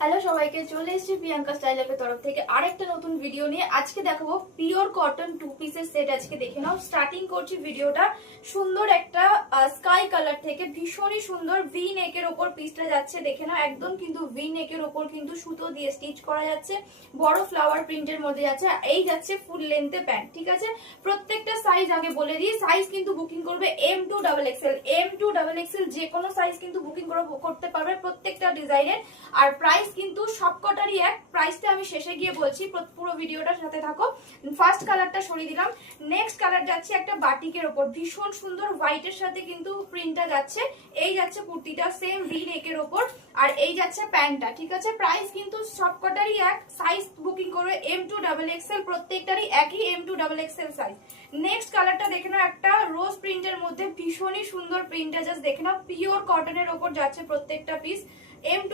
Hello সবাইকে, চলে এসেছি প্রিয়াঙ্কা স্টাইল অ্যাপের তরফ থেকে আরেকটা নতুন ভিডিও নিয়ে। আজকে দেখাবো পিওর কটন টু পিসের সেট। আজকে দেখে নাও, স্টার্টিং করছি ভিডিওটা সুন্দর একটা স্কাই কালার থেকে। ভীষণই সুন্দর ভি নেকের ওপর পিসটা যাচ্ছে, দেখে নাও একদম কিন্তু ভি নেকের ওপর কিন্তু সুতো দিয়ে স্টিচ করা যাচ্ছে, বড় ফ্লাওয়ার প্রিন্টের মধ্যে যাচ্ছে। এই যাচ্ছে ফুল লেন্থে প্যান্ট, ঠিক আছে। প্রত্যেকটা সাইজ আগে বলে দিই, সাইজ কিন্তু বুকিং করবে M2XL যে কোনো সাইজ কিন্তু বুকিং করতে পারবে প্রত্যেকটা ডিজাইনের। আর প্রাইস কিন্তু সবকটারই এক, প্রাইসটা আমি শেষে গিয়ে বলছি, পুরো ভিডিওটার সাথে থাকো। ফার্স্ট কালারটা সরিয়ে দিলাম, নেক্সট কালার যাচ্ছে একটা বাটিকের ওপর, ভীষণ সুন্দর হোয়াইটের সাথে কিন্তু প্রিন্টটা যাচ্ছে। এই যাচ্ছে কুর্তিটা সেম ভি নেকের ওপর, আর এই যাচ্ছে প্যান্টটা, ঠিক আছে। প্রাইস কিন্তু সবকটারই এক, সাইজ বুকিং করবে M2XL, প্রত্যেকটারই একই M2XL সাইজ। নেক্সট কালারটা দেখে নাও, একটা রোজ প্রিন্টের মধ্যে ভীষণই সুন্দর প্রিন্টটা, জাস্ট দেখে নাও পিওর কটনের ওপর যাচ্ছে প্রত্যেকটা পিস। M2